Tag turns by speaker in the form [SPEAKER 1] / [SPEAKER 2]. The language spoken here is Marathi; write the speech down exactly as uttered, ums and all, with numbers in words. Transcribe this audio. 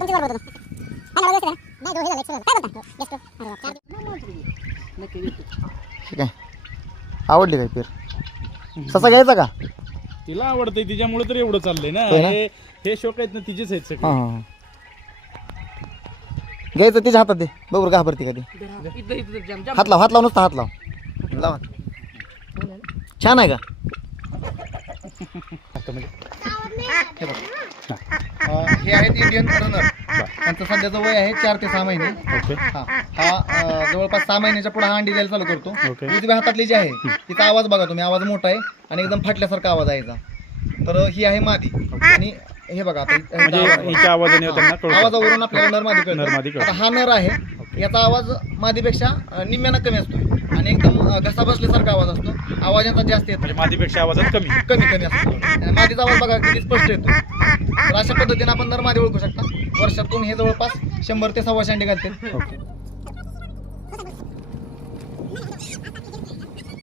[SPEAKER 1] ठीक आहे. आवडली काय पेर? ससा घ्यायचा का?
[SPEAKER 2] तिला आवडतंय तिच्यामुळे तर एवढं चाललंय ना.
[SPEAKER 1] होय ना?
[SPEAKER 2] हे हे शोक आहेत ना तिचेच आहेत
[SPEAKER 1] हा
[SPEAKER 2] सगळे.
[SPEAKER 1] हा घ्यायचं तिच्या हातात दे. बरोबर घाबरते का ती? हात लाव, हात लाव, नुसता हात लाव. लावा. छान आहे का? हे बघ. अं, हे आहेत इंडियन रनर. त्यांचं सध्याचं वय आहे चार ते सहा महिने.
[SPEAKER 2] ओके.
[SPEAKER 1] हा हा अं, जवळपास सहा महिन्याच्या पुढे हा अंडी द्यायला चालू करतो.
[SPEAKER 2] ओके.
[SPEAKER 1] उजव्या हातातली जी आहे तिचा आवाज बघा तुम्ही. आवाज मोठा आहे आणि एकदम फाटल्यासारखा आवाज आहे याचा. तर ही आहे मादी. आणि हे बघा आता हि-
[SPEAKER 2] म्हणजे
[SPEAKER 1] हिचा आवाज
[SPEAKER 2] हिच्या आवाजाने
[SPEAKER 1] बघा.
[SPEAKER 2] त्यांना कळतं.
[SPEAKER 1] आवाजावरून आपल्याला नर मादी
[SPEAKER 2] नर मादी
[SPEAKER 1] कळतं.
[SPEAKER 2] कळतं.
[SPEAKER 1] आता हा नर आहे. याचा आवाज मादीपेक्षा अं, निम्म्यानं कमी असतो आणि एकदम अं, घसा बसल्यासारखा आवाज असतो. आवाज यांचा जास्त येतो.
[SPEAKER 2] म्हणजे मादीपेक्षा आवाजात कमी.
[SPEAKER 1] कमी कमी असतो. आणि मादीचा आवाज बघा किती स्पष्ट येतो. तर अशा पद्धतीने आपण नर मादी ओळखू शकता. वर्षातून हे जवळपास शंभर ते सव्वाशे अंडे घालते.
[SPEAKER 2] ओके.